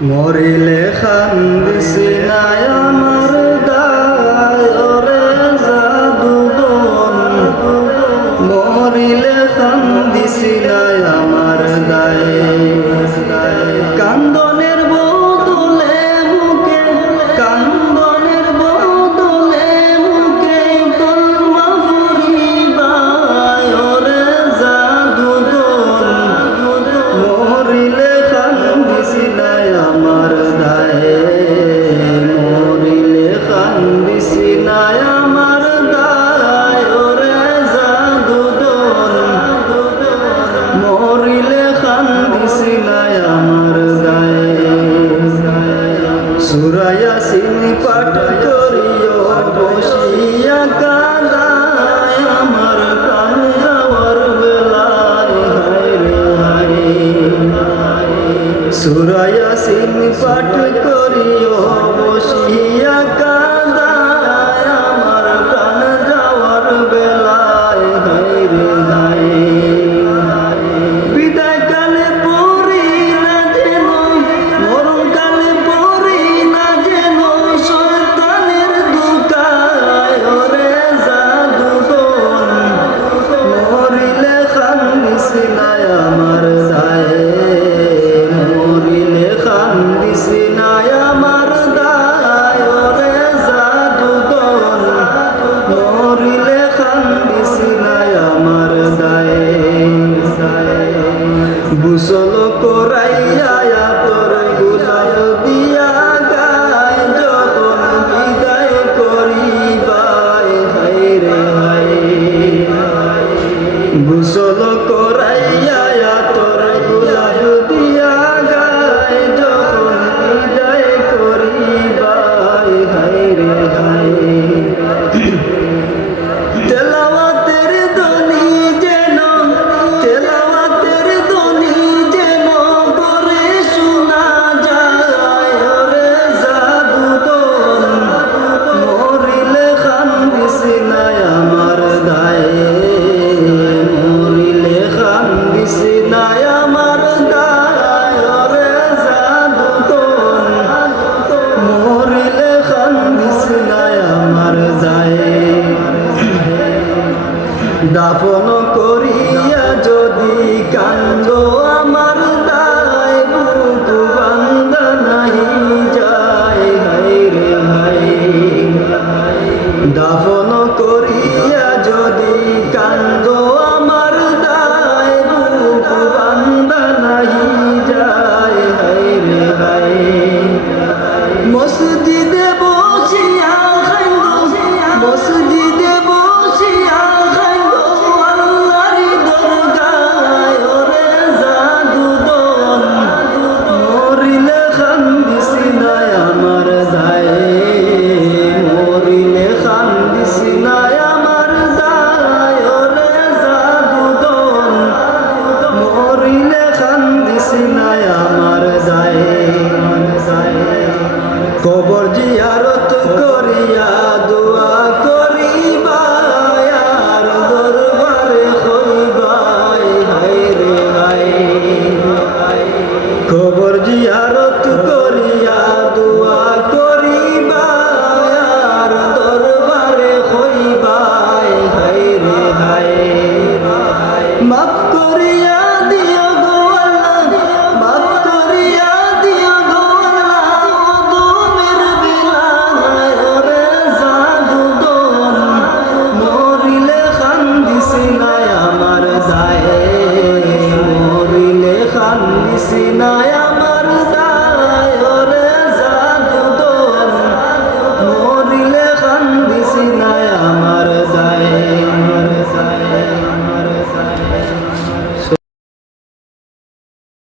মরিলে খান্দিসি নাই আমার দায় ওরে জাদুদন, মরিলে খান্দিসি নাই আমার দায়। কান্দনের বদলে মুখে, কান্দনের বদলে মুখে কলমা ফুরিবায় ওরে জাদুদন, মরিলে খান্দিসি নাই আমার দায়, মরিলে খান্দিসি নাই আমার দায় ওরে জাদুদন, মরিলে খান্দিসি নাই আমার দায়। সূরা ইয়াসিন পাঠ করিও বসিয়া কাঁদায় আমার প্রাণ যাওয়ার বেলায়, হায় রে হায়। সূরা ইয়াসিন পাঠ করিও বসিয়া কাঁদায় আমার প্রাণ যাওয়ার বেলায়, হায় রে হায়। বিদায় কালে পড়ি না যেন, মরণ কালে পড়ি না যেন শয়তানের ধোঁকায় ওরে জাদুদন, মরিলে খান্দিসি নাই আমার দায়, মরিলে খান্দিসি নাই আমার দায় ওরে জাদুদন, মরিলে খান্দিসি নাই আমার দায়। গোসল করাইয়া তোর গোলাপ দিয়া গায় যখন বিদায় করিবাই, হায় রে হায়। গোসল করাইয়া তোর গোলাপ দিয়া গায় যখন বিদায় করিবাই, হায় রে হায়। তেলাওয়াতের ধ্বনি যেন, তেলাওয়াতের ধ্বনি যেন করে শোনা যায় ওরে জাদুদন, মরিলে খান্দিসি নাই আমার দায়, মরিলে খান্দিসি নাই আমার দায় ওরে জাদুদন, মরিলে খান্দিসি নাই আমার দায়। দাফন করিয়া যদি কান্দ আমার দায়, বুক বান্দা নাহি যায়, হায় রে হায়। দাফন করিয়া যদি কান্দ আমার দায়, বুক বান্দা নাহি যায়, হায় রে হায়। মসজিদে বসিয়া খাইল, মসজিদে বসিয়া খাইল আল্লাহর দরগায় ওরে জাদুদন, মরিলে খান্দিসি নাই আমার দায়, মরিলে খান্দিসি নাই আমার দায় ওরে জাদুদন, মরিলে খান্দিসি নাই আমার দায়। কবর জিয়ারত করিয়া দোয়া করিবাই আর দরবারে হইবাই, হায় রে হায়। কবর জিয়ারত করিয়া দোয়া করিবাই আর দরবারে হইবাই, হায় রে হায়। মাফ করিয়া দিও গো আল্লাহ, মাফ করিয়া দিও গো আল্লাহ ওদমের বিলায় ওরে জাদুদন, মরিলে খান্দিসি নাই আমার দায়, মরিলে খান্দিসি নাই